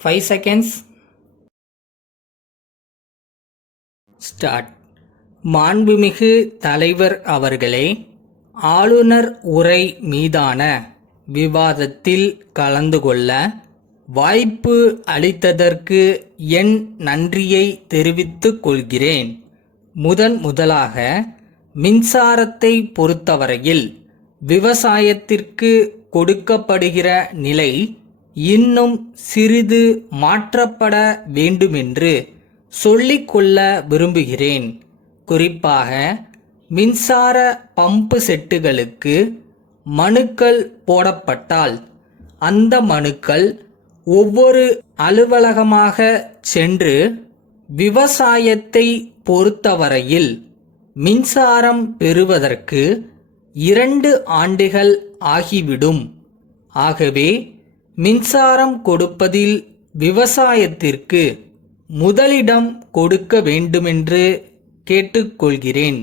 5 seconds. Start. மாண்புமிகு தலைவர் அவர்களே, ஆளுநர் உரை மீதான விவாதத்தில் கலந்து கொள்ள வாய்ப்பு அளித்ததற்கு என் நன்றியை தெரிவித்துக் கொள்கிறேன். முதலாக மின்சாரத்தை பொறுத்தவரையில் விவசாயத்திற்கு கொடுக்கப்படுகிற நிலை இன்னும் சிறிது மாற்றப்பட வேண்டுமென்று சொல்லிக்கொள்ள விரும்புகிறேன். குறிப்பாக மின்சார பம்பு செட்டுகளுக்கு மனுக்கள் போடப்பட்டால் அந்த மனுக்கள் ஒவ்வொரு அலுவலகமாக சென்று விவசாயத்தை பொறுத்தவரையில் மின்சாரம் பெறுவதற்கு 2 ஆண்டுகள் ஆகிவிடும். ஆகவே மின்சாரம் கொடுப்பதில் விவசாயத்திற்கு முதலிடம் கொடுக்க வேண்டுமென்று கேட்டுக்கொள்கிறேன்.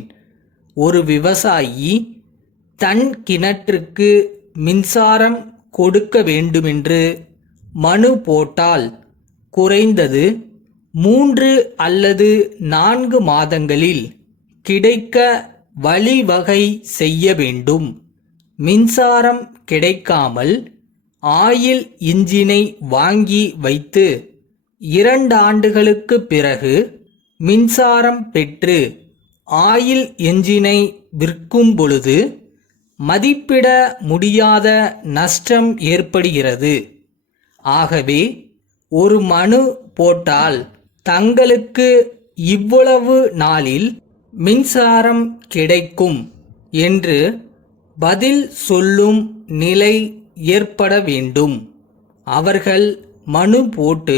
ஒரு விவசாயி தன் கிணற்றுக்கு மின்சாரம் கொடுக்க வேண்டுமென்று மனு போட்டால் குறைந்தது 3 அல்லது 4 மாதங்களில் கிடைக்க வழிவகை செய்ய வேண்டும். மின்சாரம் கிடைக்காமல் ஆயில் இன்ஜினை வாங்கி வைத்து 2 ஆண்டுகளுக்கு பிறகு மின்சாரம் பெற்று ஆயில் என்ஜினை விற்கும் பொழுது மதிப்பிட முடியாத நஷ்டம் ஏற்படுகிறது. ஆகவே ஒரு மனு போட்டால் தங்களுக்கு இவ்வளவு நாளில் மின்சாரம் கிடைக்கும் என்று பதில் சொல்லும் நிலை ஏற்பட வேண்டும். அவர்கள் மனு போட்டு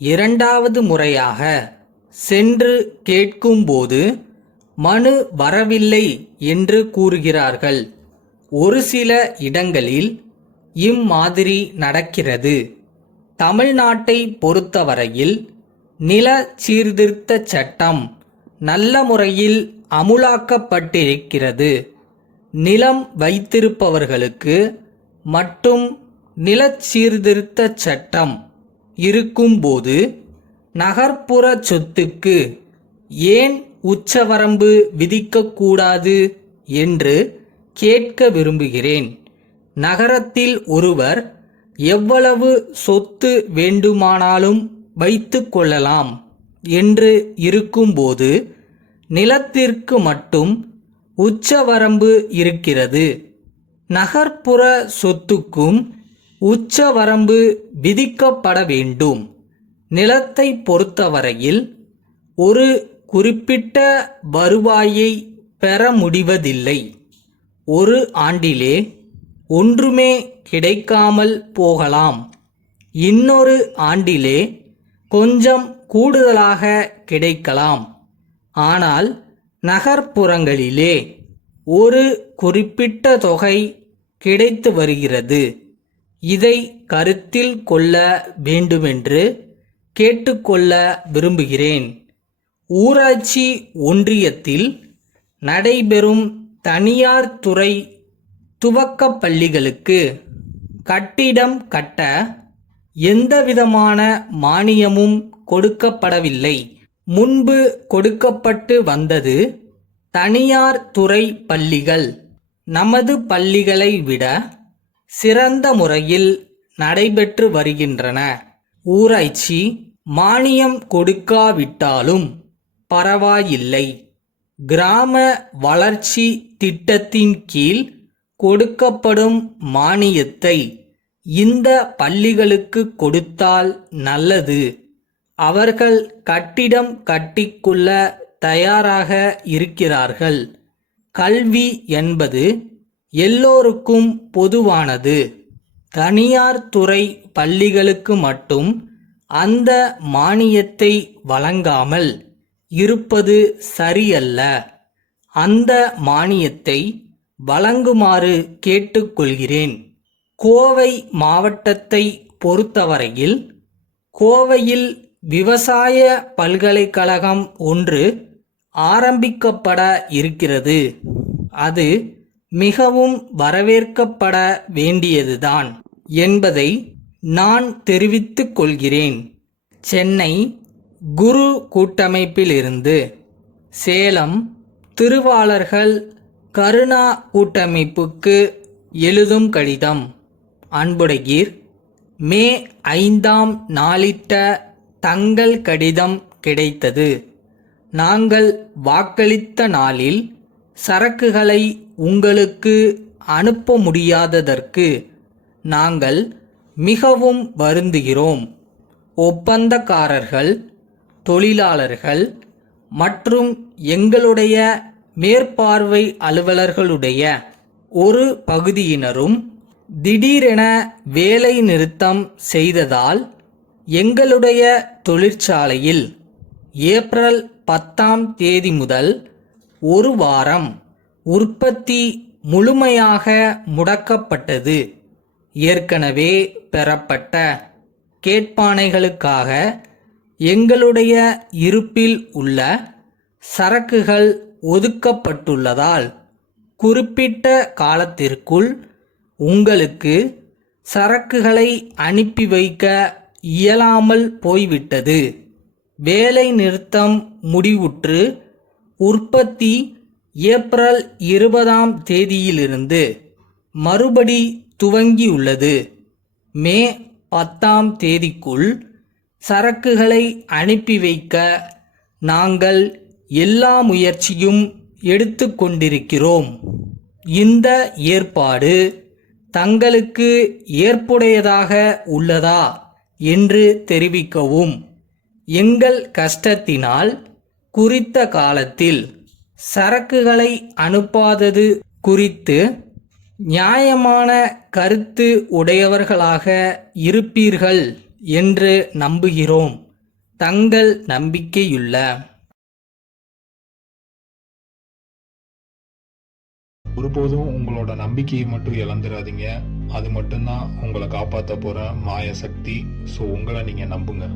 2வது முறையாக சென்று கேட்கும்போது மனு வரவில்லை என்று கூறுகிறார்கள். ஒரு சில இடங்களில் இம்மாதிரி நடக்கிறது. தமிழ்நாட்டை பொறுத்தவரையில் நில சீர்திருத்த சட்டம் நல்ல முறையில் அமுலாக்கப்பட்டிருக்கிறது. நிலம் வைத்திருப்பவர்களுக்கு மட்டும் நில சீர்திருத்த சட்டம் இருக்கும்போது நகர்ப்புற சொத்துக்கு ஏன் உச்சவரம்பு விதிக்கக்கூடாது என்று கேட்க விரும்புகிறேன். நகரத்தில் ஒருவர் எவ்வளவு சொத்து வேண்டுமானாலும் வைத்து கொள்ளலாம் என்று இருக்கும்போது நிலத்திற்கு மட்டும் உச்சவரம்பு இருக்கிறது. நகர்ப்புற சொத்துக்கும் உச்சவரம்பு விதிக்கப்பட வேண்டும். நிலத்தை பொறுத்தவரையில் ஒரு குறிப்பிட்ட வருவாயை பெற முடிவதில்லை. ஒரு ஆண்டிலே ஒன்றுமே கிடைக்காமல் போகலாம். இன்னொரு ஆண்டிலே கொஞ்சம் கூடுதலாக கிடைக்கலாம். ஆனால் நகர்ப்புறங்களிலே ஒரு குறிப்பிட்ட தொகை கிடைத்து வருகிறது. இதை கருத்தில் கொள்ள வேண்டுமென்று கேட்டுக்கொள்ள விரும்புகிறேன். ஊராட்சி ஒன்றியத்தில் நடைபெறும் தனியார் துறை துவக்க பள்ளிகளுக்கு கட்டிடம் கட்ட எந்தவிதமான மானியமும் கொடுக்கப்படவில்லை. முன்பு கொடுக்கப்பட்டு வந்தது. தனியார் துறை பள்ளிகள் நமது பள்ளிகளை விட சிறந்த முறையில் நடைபெற்று வருகின்றன. ஊராட்சி மானியம் கொடுக்காவிட்டாலும் பரவாயில்லை. கிராம வளர்ச்சி திட்டத்தின் கீழ் கொடுக்கப்படும் மானியத்தை இந்த பள்ளிகளுக்கு கொடுத்தால் நல்லது. அவர்கள் கட்டிடம் கட்டிக்கொள்ள தயாராக இருக்கிறார்கள். கல்வி என்பது எல்லோருக்கும் பொதுவானது. தனியார் துறை பள்ளிகளுக்கு மட்டும் அந்த மானியத்தை வழங்காமல் இருப்பது சரியல்ல. அந்த மானியத்தை வழங்குமாறு கேட்டுக்கொள்கிறேன். கோவை மாவட்டத்தை பொறுத்தவரையில் கோவையில் விவசாய பல்கலைக்கழகம் ஒன்று ஆரம்பிக்கப்பட இருக்கிறது. அது மிகவும் வரவேற்கப்பட வேண்டியதுதான் என்பதை நான் தெரிவித்துக் கொள்கிறேன். சென்னை குரு கூட்டமைப்பிலிருந்து. சேலம் திருவாளர்கள் கருணா கூட்டமைப்புக்கு எழுதும் கடிதம். அன்புடையீர், மே 5ஆம் நாளிட்ட தங்கள் கடிதம் கிடைத்தது. நாங்கள் வாக்களித்த நாளில் சரக்குகளை உங்களுக்கு அனுப்ப முடியாததற்கு நாங்கள் மிகவும் வருந்துகிறோம். ஒப்பந்தக்காரர்கள், தொழிலாளர்கள் மற்றும் எங்களுடைய மேற்பார்வை அலுவலர்களுடைய ஒரு பகுதியினரும் திடீரென வேலை நிறுத்தம் செய்ததால் எங்களுடைய தொழிற்சாலையில் ஏப்ரல் 10ஆம் தேதி முதல் ஒரு வாரம் உற்பத்தி முழுமையாக முடக்கப்பட்டது. ஏற்கனவே பெறப்பட்ட கேட்பானைகளுக்காக எங்களுடைய இருப்பில் உள்ள சரக்குகள் ஒதுக்கப்பட்டுள்ளதால் குறிப்பிட்ட காலத்திற்குள் உங்களுக்கு சரக்குகளை அனுப்பி வைக்க இயலாமல் போய்விட்டது. வேலை நிறுத்தம் முடிவுற்று உற்பத்தி ஏப்ரல் 20ஆம் தேதியிலிருந்து மறுபடி துவங்கியுள்ளது. மே 10ஆம் தேதிக்குள் சரக்குகளை அனுப்பி வைக்க நாங்கள் எல்லா முயற்சியும் எடுத்துக்கொண்டிருக்கிறோம். இந்த ஏற்பாடு தங்களுக்கு ஏற்புடையதாக உள்ளதா என்று தெரிவிக்கவும். எங்கள் கஷ்டத்தினால் குறித்த காலத்தில் சரக்குகளை அனுப்பாதது குறித்து நியாயமான கருத்து உடையவர்களாக இருப்பீர்கள் என்று நம்புகிறோம். தங்கள் நம்பிக்கையுள்ள. ஒருபோதும் உங்களோட நம்பிக்கையை மட்டும் இழந்துடாதீங்க. அது மட்டும்தான் உங்களை காப்பாற்ற போற மாய சக்தி. ஸோ உங்களை நீங்க நம்புங்க.